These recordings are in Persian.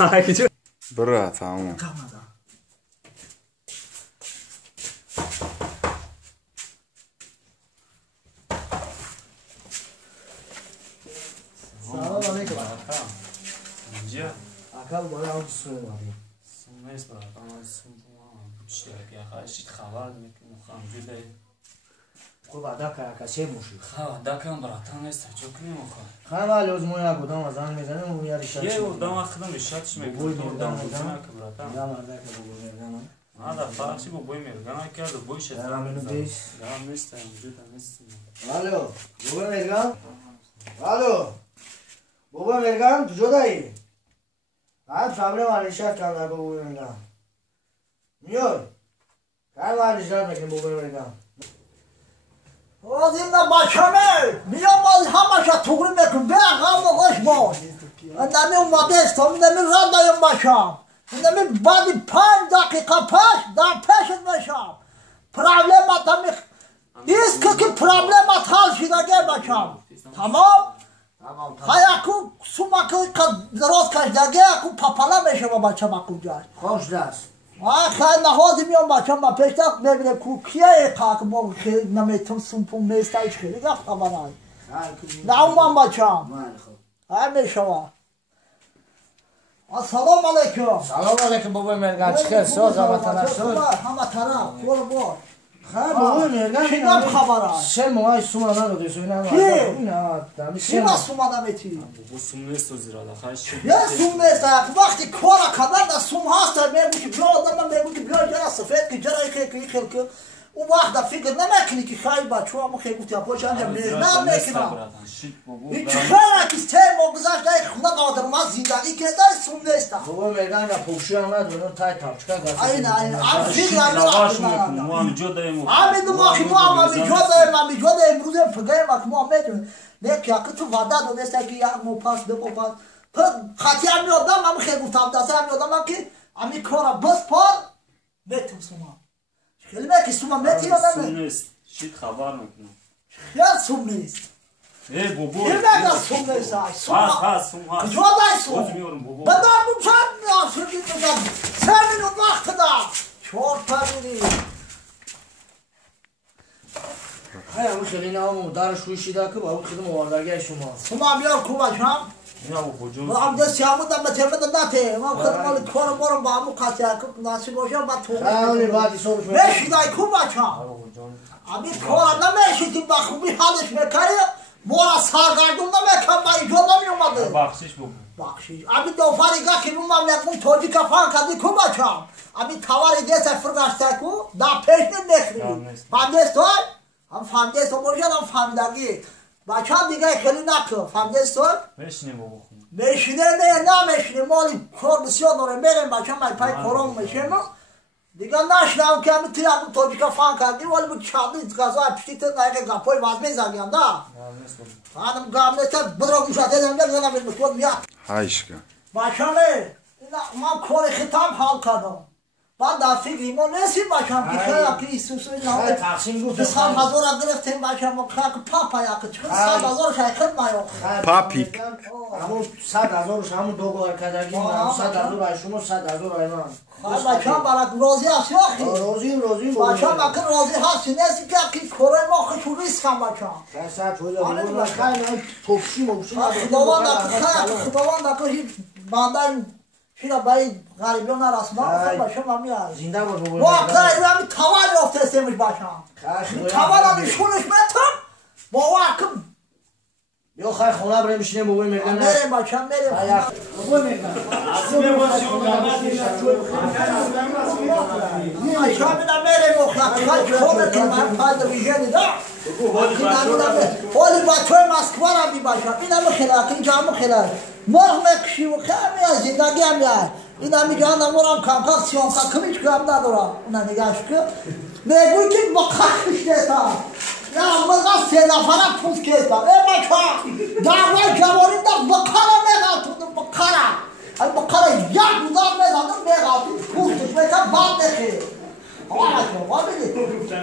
برا تمام سلام علیکم اینجا اکل بالا هم سوی مادی سومش برای من سوم بیشتر که خواهشید خبر میکنم خواهم خوب ادا که کسی موشی خواهم دکم براتان است چوکی میخوام خواهم الوز مویا کدام از آن میزنه و میاری شد یه اردام اخدم شاتش میکنم اردام بودن که براتان یا مرده که بگو میرگنم هذا فرقی با بوی میرگن کرده بوی شد درام اینو بیش درام نیست موجود نیست الو بابا میرگن الو بابا میرگن کجایی بعد فهمیدم علیشت کم در بابا میرگن میای کم علیشت میکنم بابا میرگن از این باشمه میام از همه شد توگری میکنم به اقام و غش باش اندامی اومده است اندامی رد دایم باشم اندامی بعدی 5 دقیقه پش در پشت باشم پرابلمات همی ایست که پرابلمات حل شدگه باشم تمام خیاکو سوماکو درست کشدگه اکو پاپالا میشه با بچم اکو جاش خوش دست خیلی نهازی میام بچم ما پیشتاق ببینه کو کیه که ما خیلی نمیتون سومپون میستایش خیلی گفت خبرای نه اومم بچم همه شما السلام علیکم سلام علیکم بابا مرگان چیکار سوز همه طرف سوز همه طرف برو برو خیلی بابا مرگان چی گفت خبرای سه ماه سوما نداده سوینا چی ما سوما نمیتی بو سوم نیست زیراده خواهش یه سوم نیست وقتی کارا کردن در سوم هست میگو که بیا آدم میگو که بیا جرا سفید که جرا خیلی که اون وقت فکر نمیکنی که خیلی بچه ها خیلی گفتی پاش انجام نمیکنم این خیلی که 3 ماه گذشته خونه قادر ما زندگی که در سوم نیست بابا مرگان را پوشی هم نداره تای تاپچکا گفت این هم فکر مو هم جدا دایم همین دو ماه که ما هم جدا امروز فکر ما که ما میدونیم نه که تو وعده داده است که یک موپاس دو موپاس خاطی هم یادم هم خیلی گفتم دسته هم یادم که همین کارا بس پار میتونم سوما خیلی که سوما میتی آدم سوم نیست شید خبر میکنم خیلی سوم نیست بابا خیلی نگه سوم نیست سوم هست سوم هست کجا دای سوم بدار بچند ناشدی بگم 3 مینوت وقت دار چهار پرونی همون خیلی نامو در شویشیده که با اون خیلی مواردگه شما سوما بیار کوبشم یا بوجود ما هم دست شامو دم بچه داده ما خود مال کار برام با همون قاطی ناسی باشه با تو خیلی بعدی صبح بشیدای کوبشم امی کار نمیشیدیم با خوبی حالش میکردی مورا سرگردون نمیکنم با اینجا نمیومده بخشش بگو بخشش امی دوفریگا که اون مملکت توجی کفان کردی کوبشم امی تواری دست فرگشته کو دا پیش نمیخری فهمیدی تو هم فهمیدی تو باشه هم فهمیدگی بچه هم دیگه خیلی نکن فهمیدی تو بشینیم بابا میشینه نه نمیشینه مالی کار بسیار داره میریم بچه من پای کارم میشیم دیگه نشنم که همین توی همون توجیکا فان کردی ولی بود چندی غذا پشتیت نه که گپای واز میزنیم نه خانم گامنته بدرو گوشاته دنده زنم میتون میاد هایش کن بچه من کار خطاب حال کردم بعد در فکر ایمان نیستیم بچم که خیلی که ایسوسوی نامه تقسیم گفت 100,000 گرفتیم بچم و پاپا یا که چون 100,000 شاید مایو پاپیک همون 100,000 همون دو بار کردگیم 100,000 شما 100,000 ایمان بچم برات راضی هستی آخی روزی بچم اگر راضی هستی نیستی که کره ما خوش ریسک هم بچم کسا تولا بگو خیلی پوپشی موپشی خداوند اگر هیچ بندر شیرا برای غریبی ها نرسم بچم هم میاد زنده بود بگو ما غریبی همی توال افته استیمش بچم توال همی شونش میتم با وقم یا خیلی خونه برای میشینه بگوی مرگم نه میریم بچم میریم بگوی مرگم بچم میرم میریم خیلی خوبه که من پاید ویژنی دا ولی با توی مسکوه را بی باشم این همه خلاق این جامو خلاق مرغ مکشی و خیلی از زندگی هم یاد این همه جان امورم کامکار سیانکا کمیش کم ندارم اونا نگاش که میگوی که با خشش دیتا یا مرغا 3 نفرم پوست کشتا ای بچه دعوای جوانی دا بکارا میگاتوندم بکارا بکارا یک روزار میزدم میگاتوند پوستش میکن باد نخیر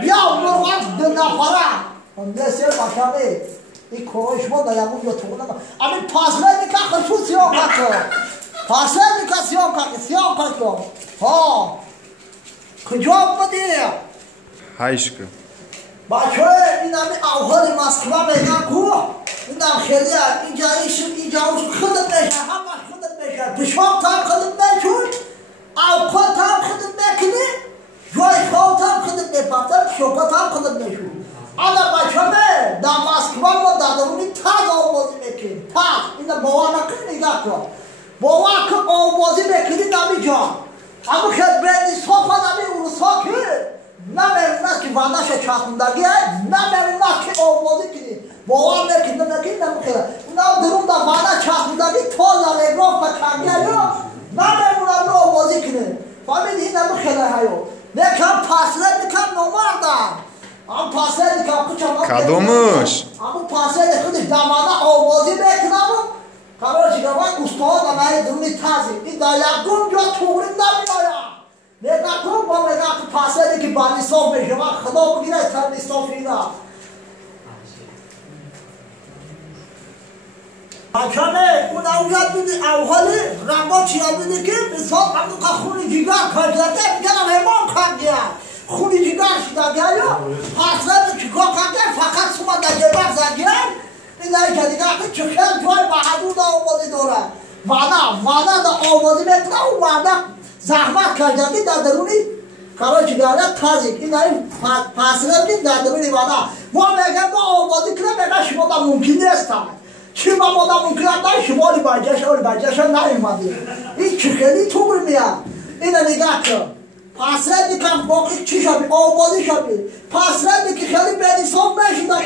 یا مرغا 2 نفرم دسته باشمه این کروش ما دایمون یا تو نگم امی پاسله دیگه خصوصی ها بکن پاسه میکن سیام کن ها کجا بودی هایشکا بچه این همی اول مسکوه میگن کو این هم خیلی اینجا خودت میشه همش خودت میشه پشمام تا هم خودت میشون اوقات هم خودت میکنی جای خواه هم خودت میپفتن شوکت هم خودت میشون انا بچه می در مسکوه ما دادمونی تاز آوازی میکنی تاز این باور نکنی نگاه کن باور کن آوازی میکنی نمی جان اما که بردی صافا نمی اونسا که نمیرونه که وانش چاخوندگی نمیرونه که آوازی کنی باور میکنی نمیخیره اونا درون در وانش چاخوندگی تازه رگاه پکرگی نمیرونه رو آوازی کنی فهمیدی نمیخیره هایو میکن پاسره میکن نماردن ام پاسره میکن کچه کدومش اما پاسره خودش دمانه آوازی میکنم کارا چیکار استاد نمای درونی تازی این دایگون جو توری نمیایم نگاه کن با نگاه که پاسه که بانی صاف میشه و خدا بگیره تنی صاف اینا بچانه اون اوجاد بیدی اوحالی رنگا چیا بیدی که مثال همون که خونی جیگر کردلده میگنم همون کردیا خونی جیگر شده یا پاسه که کردیا فقط سوما در جبر زدیان این که دیگه چه خیلی جای محدود آوازی داره وانا دا آوازی میکنه و وانا زحمت کردی در درونی کارا چیگاره تازی این پاسره بید در درونی وانا ما میگه ما آوازی کنه میگه شما دا ممکن نیستم چی ما دا ممکن نه شمالی برجش نایمدی این چه خیلی طور میاد این نگاه کن پاسره میکنم باقی چی شبی آوازی شبی پاسره میکنم خیلی بینیسان میشیدم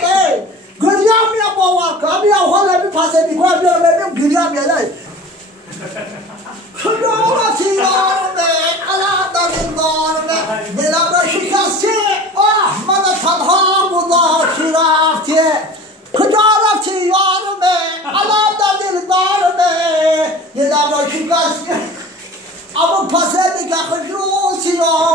گریه میام باور کن همی اوحال همی پاسه میکنم بیارم گریه میاد خدا سیارمه علم دارمه دلم را شکسته من تنها بوداشی رفته کجا رفتی یارمه علم دارمه دلم را شکسته اما پاسه میگه خجو سیار